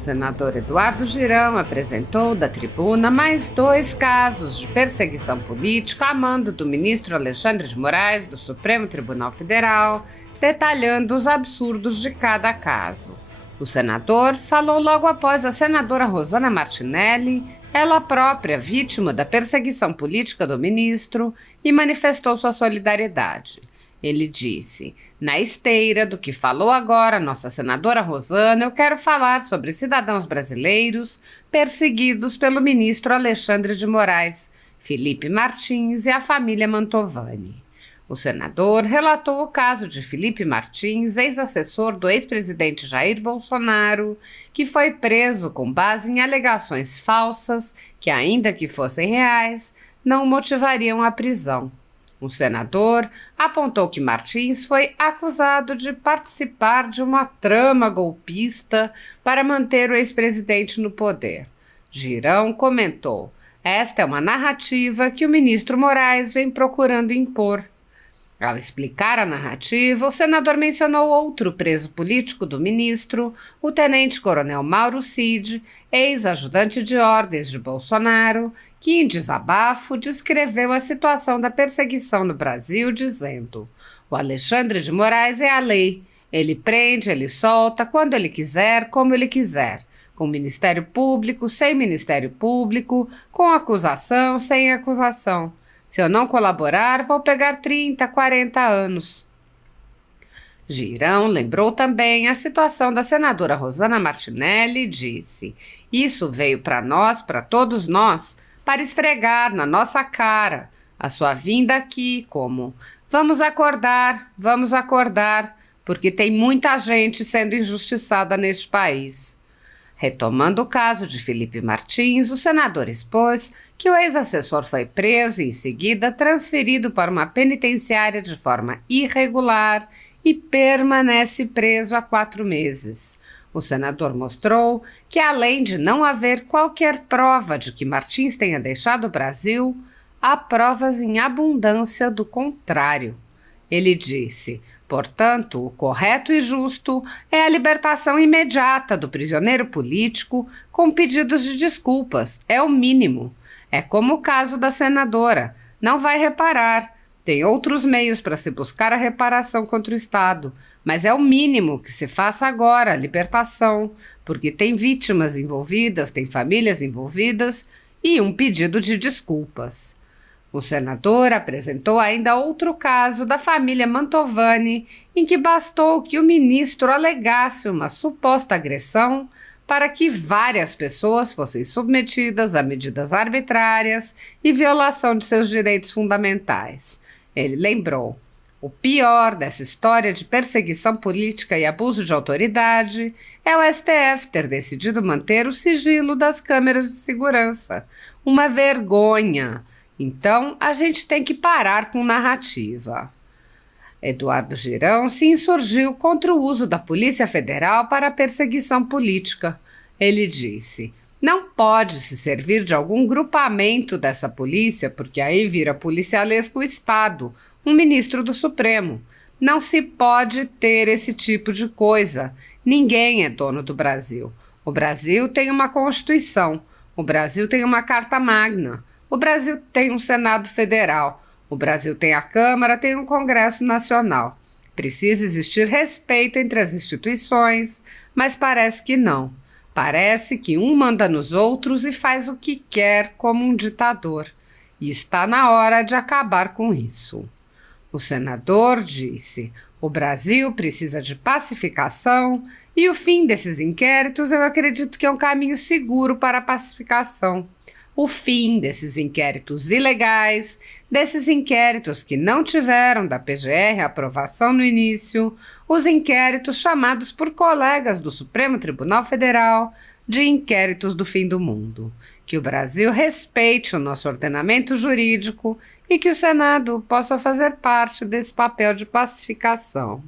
senador Eduardo Girão apresentou da tribuna mais 2 casos de perseguição política a mando do ministro Alexandre de Moraes do Supremo Tribunal Federal, detalhando os absurdos de cada caso. O senador falou logo após a senadora Rosana Martinelli, ela própria vítima da perseguição política do ministro, e manifestou sua solidariedade. Ele disse: na esteira do que falou agora nossa senadora Rosana, eu quero falar sobre cidadãos brasileiros perseguidos pelo ministro Alexandre de Moraes, Felipe Martins e a família Mantovani. O senador relatou o caso de Felipe Martins, ex-assessor do ex-presidente Jair Bolsonaro, que foi preso com base em alegações falsas que, ainda que fossem reais, não motivariam a prisão. O senador apontou que Martins foi acusado de participar de uma trama golpista para manter o ex-presidente no poder. Girão comentou: esta é uma narrativa que o ministro Moraes vem procurando impor. Ao explicar a narrativa, o senador mencionou outro preso político do ministro, o tenente-coronel Mauro Cid, ex-ajudante de ordens de Bolsonaro, que em desabafo descreveu a situação da perseguição no Brasil, dizendo: o Alexandre de Moraes é a lei, ele prende, ele solta, quando ele quiser, como ele quiser, com Ministério Público, sem Ministério Público, com acusação, sem acusação. Se eu não colaborar, vou pegar 30, 40 anos. Girão lembrou também a situação da senadora Rosana Martinelli e disse: isso veio para nós, para todos nós, para esfregar na nossa cara a sua vinda aqui como: vamos acordar, porque tem muita gente sendo injustiçada neste país. Retomando o caso de Felipe Martins, o senador expôs que o ex-assessor foi preso e, em seguida, transferido para uma penitenciária de forma irregular e permanece preso há 4 meses. O senador mostrou que, além de não haver qualquer prova de que Martins tenha deixado o Brasil, há provas em abundância do contrário. Ele disse: portanto, o correto e justo é a libertação imediata do prisioneiro político com pedidos de desculpas, é o mínimo. É como o caso da senadora, não vai reparar. Tem outros meios para se buscar a reparação contra o Estado, mas é o mínimo que se faça agora, a libertação, porque tem vítimas envolvidas, tem famílias envolvidas e um pedido de desculpas. O senador apresentou ainda outro caso da família Mantovani, em que bastou que o ministro alegasse uma suposta agressão para que várias pessoas fossem submetidas a medidas arbitrárias e violação de seus direitos fundamentais. Ele lembrou: o pior dessa história de perseguição política e abuso de autoridade é o STF ter decidido manter o sigilo das câmeras de segurança. Uma vergonha! Então, a gente tem que parar com narrativa. Eduardo Girão se insurgiu contra o uso da Polícia Federal para a perseguição política. Ele disse: não pode se servir de algum grupamento dessa polícia, porque aí vira policialesco o Estado, um ministro do Supremo. Não se pode ter esse tipo de coisa. Ninguém é dono do Brasil. O Brasil tem uma Constituição. O Brasil tem uma Carta Magna. O Brasil tem um Senado Federal, o Brasil tem a Câmara, tem um Congresso Nacional. Precisa existir respeito entre as instituições, mas parece que não. Parece que um manda nos outros e faz o que quer como um ditador. E está na hora de acabar com isso. O senador disse: o Brasil precisa de pacificação e o fim desses inquéritos eu acredito que é um caminho seguro para a pacificação. O fim desses inquéritos ilegais, desses inquéritos que não tiveram da PGR aprovação no início, os inquéritos chamados por colegas do Supremo Tribunal Federal de inquéritos do fim do mundo. Que o Brasil respeite o nosso ordenamento jurídico e que o Senado possa fazer parte desse papel de pacificação.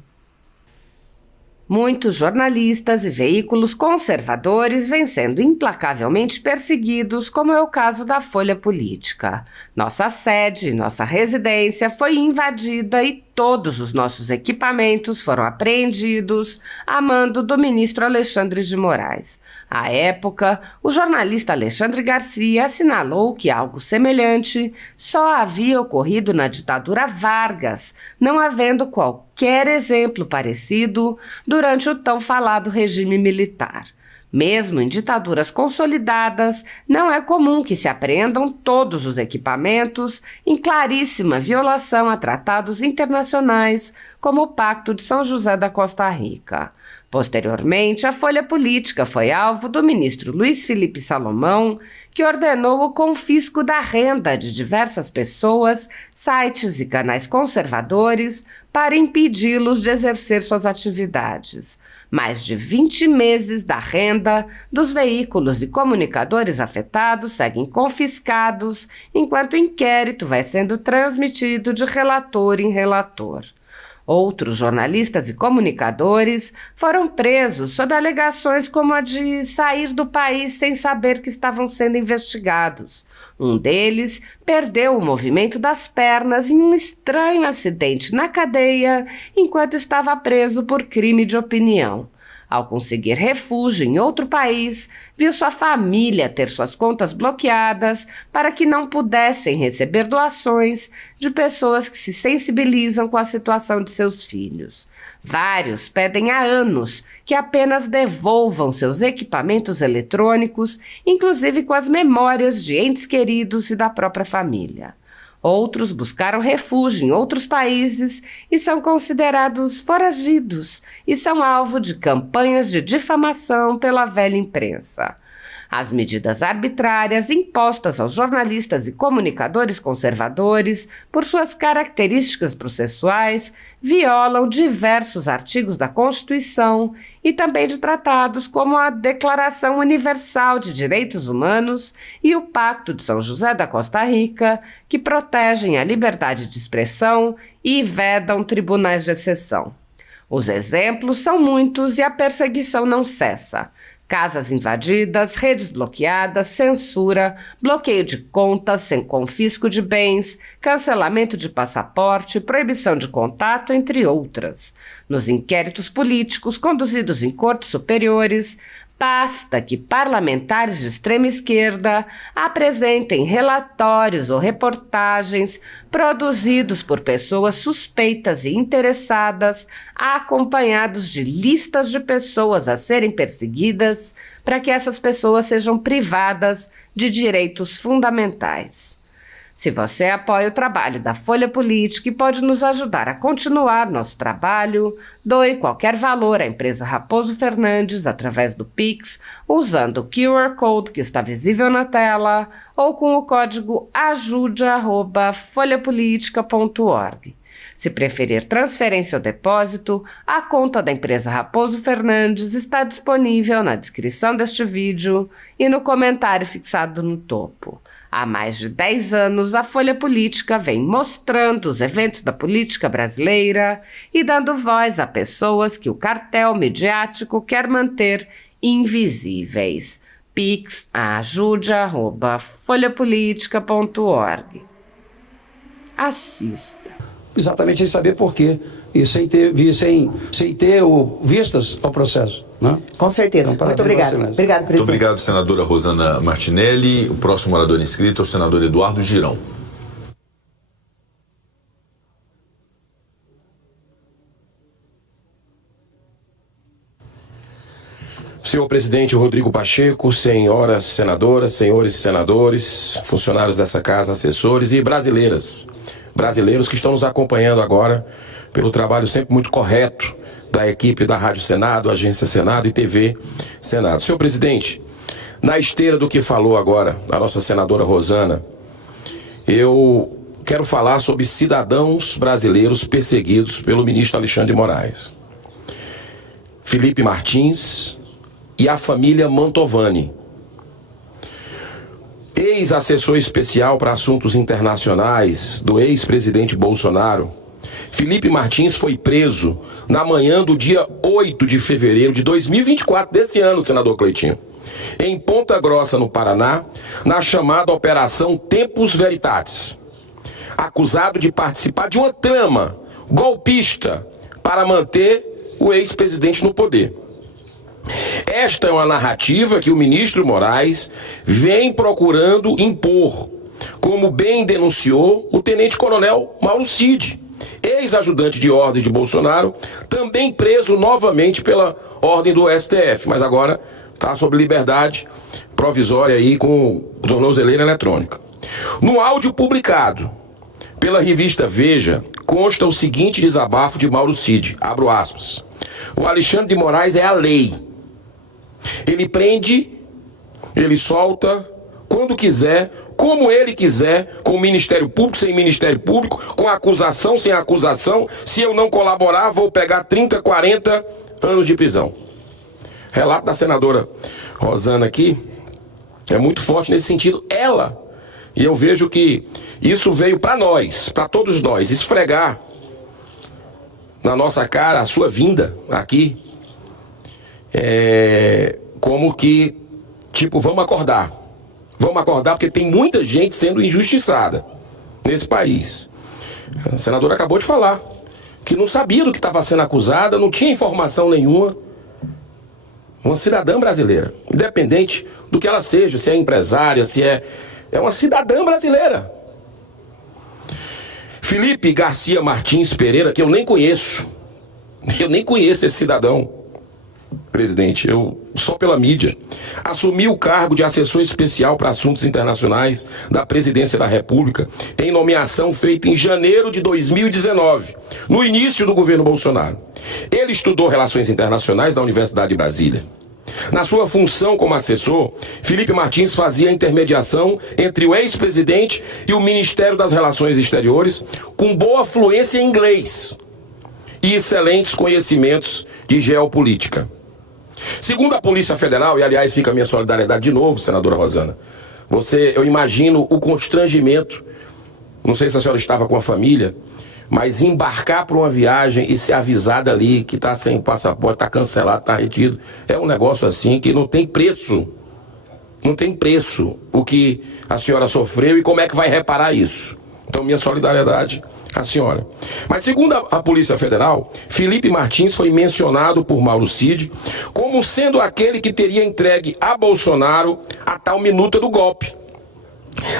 Muitos jornalistas e veículos conservadores vêm sendo implacavelmente perseguidos, como é o caso da Folha Política. Nossa sede, nossa residência foi invadida e todos os nossos equipamentos foram apreendidos a mando do ministro Alexandre de Moraes. À época, o jornalista Alexandre Garcia assinalou que algo semelhante só havia ocorrido na ditadura Vargas, não havendo qualquer exemplo parecido durante o tão falado regime militar. Mesmo em ditaduras consolidadas, não é comum que se apreendam todos os equipamentos em claríssima violação a tratados internacionais, como o Pacto de São José da Costa Rica. Posteriormente, a Folha Política foi alvo do ministro Luiz Felipe Salomão, que ordenou o confisco da renda de diversas pessoas, sites e canais conservadores para impedi-los de exercer suas atividades. Mais de 20 meses da renda dos veículos e comunicadores afetados seguem confiscados, enquanto o inquérito vai sendo transmitido de relator em relator. Outros jornalistas e comunicadores foram presos sob alegações como a de sair do país sem saber que estavam sendo investigados. Um deles perdeu o movimento das pernas em um estranho acidente na cadeia enquanto estava preso por crime de opinião. Ao conseguir refúgio em outro país, viu sua família ter suas contas bloqueadas para que não pudessem receber doações de pessoas que se sensibilizam com a situação de seus filhos. Vários pedem há anos que apenas devolvam seus equipamentos eletrônicos, inclusive com as memórias de entes queridos e da própria família. Outros buscaram refúgio em outros países e são considerados foragidos e são alvo de campanhas de difamação pela velha imprensa. As medidas arbitrárias impostas aos jornalistas e comunicadores conservadores, por suas características processuais, violam diversos artigos da Constituição e também de tratados como a Declaração Universal de Direitos Humanos e o Pacto de São José da Costa Rica, que protegem a liberdade de expressão e vedam tribunais de exceção. Os exemplos são muitos e a perseguição não cessa. Casas invadidas, redes bloqueadas, censura, bloqueio de contas sem confisco de bens, cancelamento de passaporte, proibição de contato, entre outras. Nos inquéritos políticos conduzidos em cortes superiores, basta que parlamentares de extrema esquerda apresentem relatórios ou reportagens produzidos por pessoas suspeitas e interessadas, acompanhados de listas de pessoas a serem perseguidas, para que essas pessoas sejam privadas de direitos fundamentais. Se você apoia o trabalho da Folha Política e pode nos ajudar a continuar nosso trabalho, doe qualquer valor à empresa Raposo Fernandes através do Pix, usando o QR Code que está visível na tela ou com o código ajude@folhapolitica.org. Se preferir transferência ou depósito, a conta da empresa Raposo Fernandes está disponível na descrição deste vídeo e no comentário fixado no topo. Há mais de 10 anos, a Folha Política vem mostrando os eventos da política brasileira e dando voz a pessoas que o cartel midiático quer manter invisíveis. Pix ajude@folhapolitica.org. Assista. Exatamente sem saber por quê e sem ter vistas ao processo. Né? Com certeza. Então, muito obrigado. Obrigado, presidente. Muito obrigado, senadora Rosana Martinelli. O próximo orador inscrito é o senador Eduardo Girão. Senhor presidente Rodrigo Pacheco, senhoras senadoras, senhores senadores, funcionários dessa casa, assessores e brasileiros que estão nos acompanhando agora pelo trabalho sempre muito correto da equipe da Rádio Senado, Agência Senado e TV Senado. Senhor presidente, na esteira do que falou agora a nossa senadora Rosana, eu quero falar sobre cidadãos brasileiros perseguidos pelo ministro Alexandre de Moraes. Felipe Martins e a família Mantovani. Ex-assessor especial para assuntos internacionais do ex-presidente Bolsonaro, Felipe Martins foi preso na manhã do dia 8 de fevereiro de 2024, desse ano, senador Cleitinho, em Ponta Grossa, no Paraná, na chamada Operação Tempus Veritatis, acusado de participar de uma trama golpista para manter o ex-presidente no poder. Esta é uma narrativa que o ministro Moraes vem procurando impor, como bem denunciou o tenente-coronel Mauro Cid, ex-ajudante de ordem de Bolsonaro, também preso novamente pela ordem do STF, mas agora está sob liberdade provisória aí com tornozeleira eletrônica. No áudio publicado pela revista Veja, consta o seguinte desabafo de Mauro Cid, abro aspas: o Alexandre de Moraes é a lei. Ele prende, ele solta, quando quiser, como ele quiser, com o Ministério Público, sem Ministério Público, com acusação, sem acusação. Se eu não colaborar, vou pegar 30, 40 anos de prisão. Relato da senadora Rosana aqui é muito forte nesse sentido. Ela, e eu vejo que isso veio para nós, para todos nós, esfregar na nossa cara a sua vinda aqui, como que, tipo, vamos acordar porque tem muita gente sendo injustiçada nesse país. A senadora acabou de falar que não sabia do que estava sendo acusada, não tinha informação nenhuma. Uma cidadã brasileira, independente do que ela seja, se é empresária, se é uma cidadã brasileira. Felipe Garcia Martins Pereira, que eu nem conheço esse cidadão, presidente, eu só pela mídia, assumiu o cargo de assessor especial para assuntos internacionais da Presidência da República em nomeação feita em janeiro de 2019, no início do governo Bolsonaro. Ele estudou Relações Internacionais da Universidade de Brasília. Na sua função como assessor, Felipe Martins fazia a intermediação entre o ex-presidente e o Ministério das Relações Exteriores, com boa fluência em inglês e excelentes conhecimentos de geopolítica. Segundo a Polícia Federal, e aliás fica a minha solidariedade de novo, senadora Rosana, eu imagino o constrangimento, não sei se a senhora estava com a família, mas embarcar para uma viagem e ser avisada ali que está sem passaporte, está cancelado, está retido, é um negócio assim que não tem preço. Não tem preço o que a senhora sofreu e como é que vai reparar isso. Então, minha solidariedade à senhora. Mas, segundo a Polícia Federal, Felipe Martins foi mencionado por Mauro Cid como sendo aquele que teria entregue a Bolsonaro a tal minuta do golpe.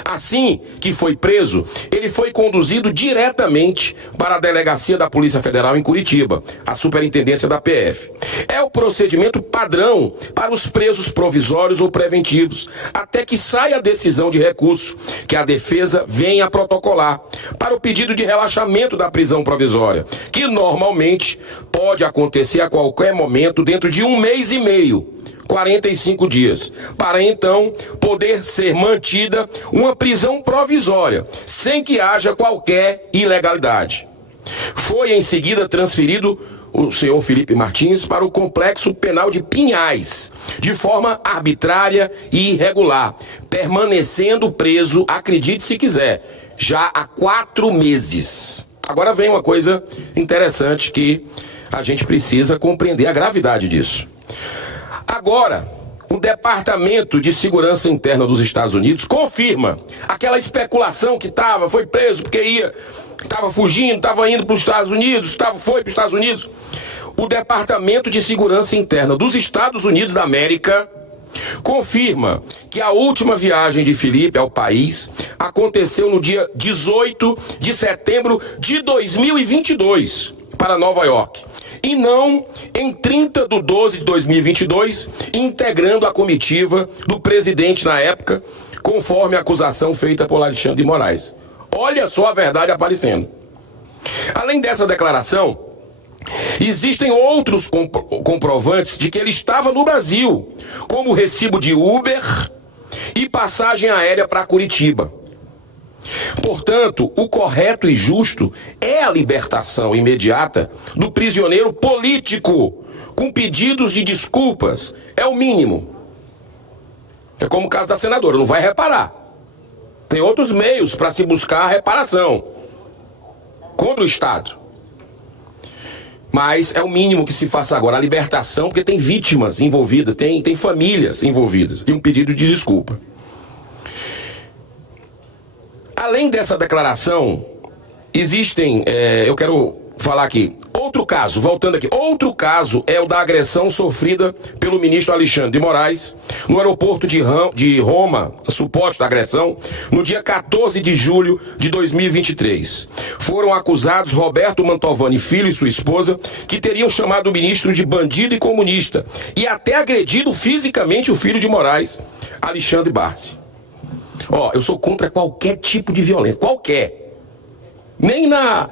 Assim que foi preso, ele foi conduzido diretamente para a delegacia da Polícia Federal em Curitiba, a superintendência da PF. É o procedimento padrão para os presos provisórios ou preventivos, até que saia a decisão de recurso, que a defesa venha a protocolar, para o pedido de relaxamento da prisão provisória, que normalmente pode acontecer a qualquer momento dentro de 1 mês e meio. 45 dias, para então poder ser mantida uma prisão provisória, sem que haja qualquer ilegalidade. Foi em seguida transferido o senhor Felipe Martins para o Complexo Penal de Pinhais, de forma arbitrária e irregular, permanecendo preso, acredite se quiser, já há 4 meses. Agora vem uma coisa interessante que a gente precisa compreender a gravidade disso. Agora, o Departamento de Segurança Interna dos Estados Unidos confirma aquela especulação que foi preso porque estava fugindo, estava indo para os Estados Unidos, foi para os Estados Unidos. O Departamento de Segurança Interna dos Estados Unidos da América confirma que a última viagem de Felipe ao país aconteceu no dia 18 de setembro de 2022 para Nova York. E não em 30 de 12 de 2022, integrando a comitiva do presidente na época, conforme a acusação feita por Alexandre de Moraes. Olha só a verdade aparecendo. Além dessa declaração, existem outros comprovantes de que ele estava no Brasil, como recibo de Uber e passagem aérea para Curitiba. Portanto, o correto e justo é a libertação imediata do prisioneiro político, com pedidos de desculpas. É o mínimo. É como o caso da senadora, não vai reparar. Tem outros meios para se buscar a reparação contra o Estado. Mas é o mínimo que se faça agora, a libertação, porque tem vítimas envolvidas, tem famílias envolvidas, e um pedido de desculpa. Além dessa declaração, existem, eu quero falar aqui. Outro caso, voltando aqui, outro caso é o da agressão sofrida pelo ministro Alexandre de Moraes no aeroporto de Roma, a suposta agressão, no dia 14 de julho de 2023. Foram acusados Roberto Mantovani Filho e sua esposa, que teriam chamado o ministro de bandido e comunista e até agredido fisicamente o filho de Moraes, Alexandre Barsi. Ó, eu sou contra qualquer tipo de violência, qualquer. Nem na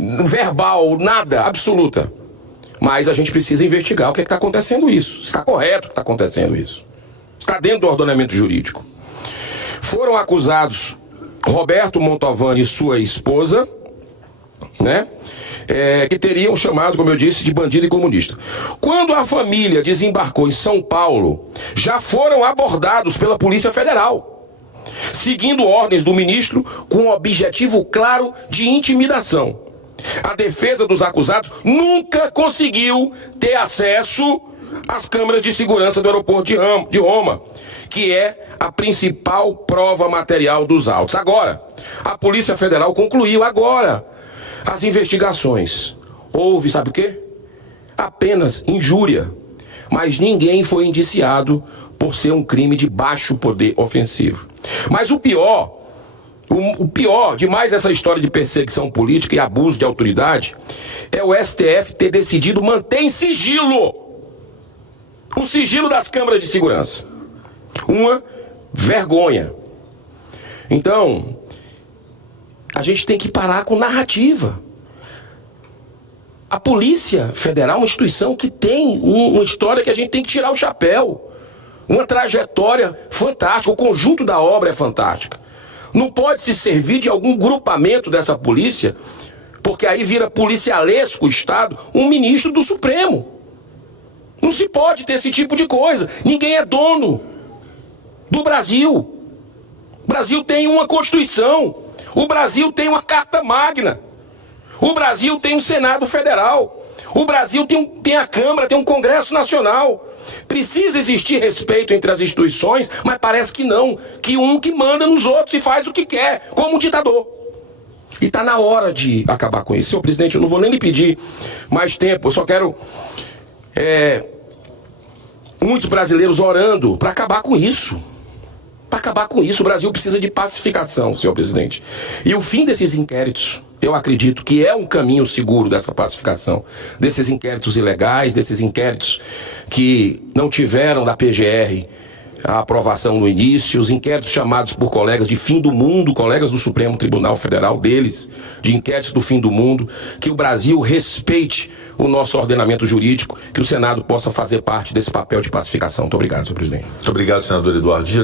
verbal, nada, absoluta. Mas a gente precisa investigar o que está acontecendo isso. Está correto que está acontecendo isso. Está dentro do ordenamento jurídico. Foram acusados Roberto Mantovani e sua esposa, né? Que teriam chamado, como eu disse, de bandido e comunista. Quando a família desembarcou em São Paulo, já foram abordados pela Polícia Federal, seguindo ordens do ministro com um objetivo claro de intimidação. A defesa dos acusados nunca conseguiu ter acesso às câmeras de segurança do aeroporto de Roma, que é a principal prova material dos autos. Agora, a Polícia Federal concluiu agora as investigações. Houve, sabe o quê? Apenas injúria, mas ninguém foi indiciado por ser um crime de baixo poder ofensivo. Mas o pior demais essa história de perseguição política e abuso de autoridade é o STF ter decidido manter em sigilo o sigilo das câmaras de segurança. Uma vergonha. Então, a gente tem que parar com narrativa. A Polícia Federal é uma instituição que tem uma história que a gente tem que tirar o chapéu. Uma trajetória fantástica, o conjunto da obra é fantástico. Não pode se servir de algum grupamento dessa polícia, porque aí vira policialesco o Estado, um ministro do Supremo. Não se pode ter esse tipo de coisa. Ninguém é dono do Brasil. O Brasil tem uma Constituição. O Brasil tem uma Carta Magna. O Brasil tem um Senado Federal. O Brasil tem a Câmara, tem um Congresso Nacional. Precisa existir respeito entre as instituições, mas parece que não. Que um que manda nos outros e faz o que quer, como um ditador. E está na hora de acabar com isso. Senhor presidente, eu não vou nem lhe pedir mais tempo. Eu só quero muitos brasileiros orando para acabar com isso. Para acabar com isso. O Brasil precisa de pacificação, senhor presidente. E o fim desses inquéritos, eu acredito que é um caminho seguro dessa pacificação, desses inquéritos ilegais, desses inquéritos que não tiveram da PGR a aprovação no início, os inquéritos chamados por colegas de fim do mundo, colegas do Supremo Tribunal Federal deles, de inquéritos do fim do mundo, que o Brasil respeite o nosso ordenamento jurídico, que o Senado possa fazer parte desse papel de pacificação. Muito obrigado, senhor presidente. Muito obrigado, senador Eduardo Girão.